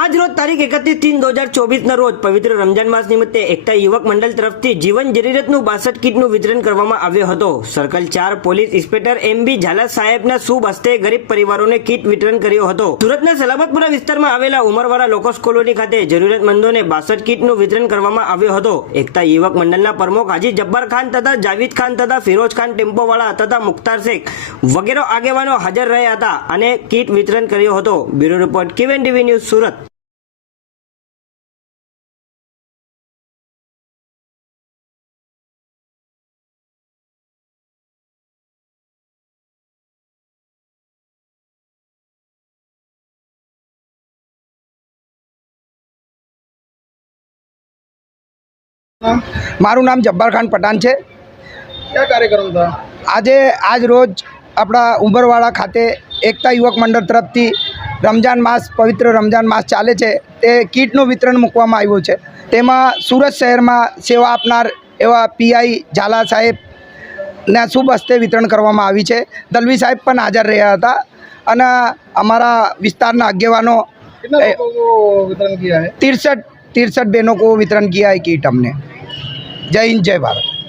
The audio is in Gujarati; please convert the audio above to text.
આજ રોજ તારીખ એકત્રીસ તીન દો હજાર ચોવીસના રોજ પવિત્ર રમજાન માસ નિમિત્તે એકતા યુવક મંડળ તરફથી જીવન જરૂરિયાતનું બાસઠ કીટનું વિતરણ કરવામાં આવ્યો હતો. સર્કલ ચાર police inspector M B Zala સાહેબના શુભ હસ્તે ગરીબ પરિવારોને કીટ વિતરણ કર્યો હતો. સુરતના સલામતપુરા વિસ્તારમાં આવેલા ઉમરવાળા લોકોસ કોલોની ખાતે જરૂરિયાતમંદોને બાસઠ કીટનું વિતરણ કરવામાં આવ્યો હતો. એકતા યુવક મંડળના પ્રમુખ હાજી જબ્બાર ખાન તથા જાવીદ ખાન તથા ફિરોજ ખાન ટેમ્પોવાળા તથા મુખ્તાર શેખ વગેરે આગેવાનો હાજર રહ્યા હતા અને કીટ વિતરણ કર્યો હતો. બ્યુરો રિપોર્ટ કિવેન ટીવી ન્યૂઝ સુરત. મારું નામ જબ્બાર ખાન પઠાણ છે क्या कार्यक्रम था આજે આજ રોજ આપણા ઉંબરવાડા ખાતે એકતા યુવક મંડળ તરફથી રમજાન માસ પવિત્ર રમજાન માસ ચાલે છે તે કીટનું વિતરણ મૂકવામાં આવ્યું છે તેમાં સુરત શહેરમાં સેવા આપનાર એવા પીઆઈ ઝાલા સાહેબના શુભ હસ્તે વિતરણ કરવામાં આવી છે દલવી સાહેબ પણ હાજર રહ્યા હતા અને અમારા વિસ્તારના આગેવાનો कितना ए- लोगों को वितरण किया है तिरसठ तिरसठ बहनों को वितरण किया है किट हमने જય હિન્દ જય ભારત.